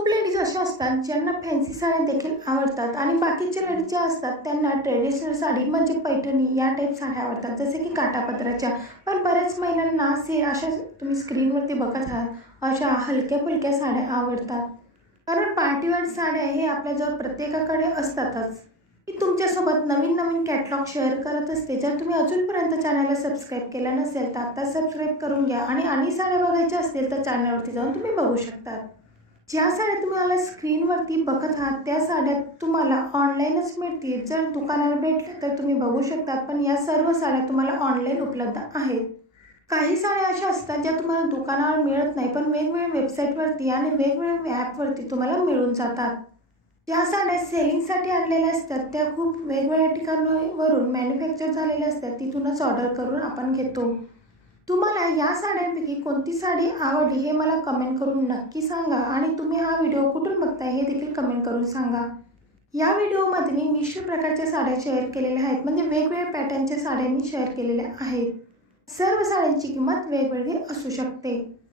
खूप लेडीज अशा असतात ज्यांना फॅन्सी साड्या देखील आवडतात आणि बाकीचे लेडीज ज्या असतात त्यांना ट्रेडिशनल साडी म्हणजे पैठणी या टाईप साड्या आवडतात, जसे की काठापदराच्या. पण बऱ्याच महिलांना अशा तुम्ही स्क्रीनवरती बघत आहात अशा हलक्या फुलक्या साड्या आवडतात. कारण पार्टीवेअर साड्या हे आपल्याजवळ प्रत्येकाकडे असतातच. मी तुमच्यासोबत नवीन नवीन कॅटलॉग शेअर करत असते. जर तुम्ही अजूनपर्यंत चॅनलला सबस्क्राईब केलं नसेल तर आता सबस्क्राईब करून घ्या आणि साड्या बघायच्या असतील तर चॅनलवरती जाऊन तुम्ही बघू शकता. ज्या साड्या तुम्हाला स्क्रीनवरती बघत आहात त्या साड्या तुम्हाला ऑनलाईनच मिळतील. जर दुकानाला भेटल्या तर तुम्ही बघू शकता, पण या सर्व साड्या तुम्हाला ऑनलाईन उपलब्ध आहेत. काही साड्या अशा असतात ज्या तुम्हाला दुकानावर मिळत नाही, पण वेगवेगळ्या वेबसाईटवरती आणि वेगवेगळ्या ॲपवरती तुम्हाला मिळून जातात. ज्या साड्या सेलिंगसाठी आणलेल्या असतात त्या खूप वेगवेगळ्या ठिकाणावरून मॅन्युफॅक्चर झालेल्या असतात, तिथूनच ऑर्डर करून आपण घेतो. तुम्हाला या साड्यांपैकी कोणती साडी आवडली हे मला कमेंट करून नक्की सांगा आणि तुम्ही हा व्हिडिओ कुठून बघताय हे देखील कमेंट करून सांगा. या व्हिडिओमध्ये मी मिश्र प्रकारच्या साड्या शेअर केलेल्या आहेत, म्हणजे वेगवेगळ्या पॅटर्नच्या साड्या मी शेअर केलेल्या आहेत. सर्व साड्यांची किंमत वेगवेगळी असू शकते.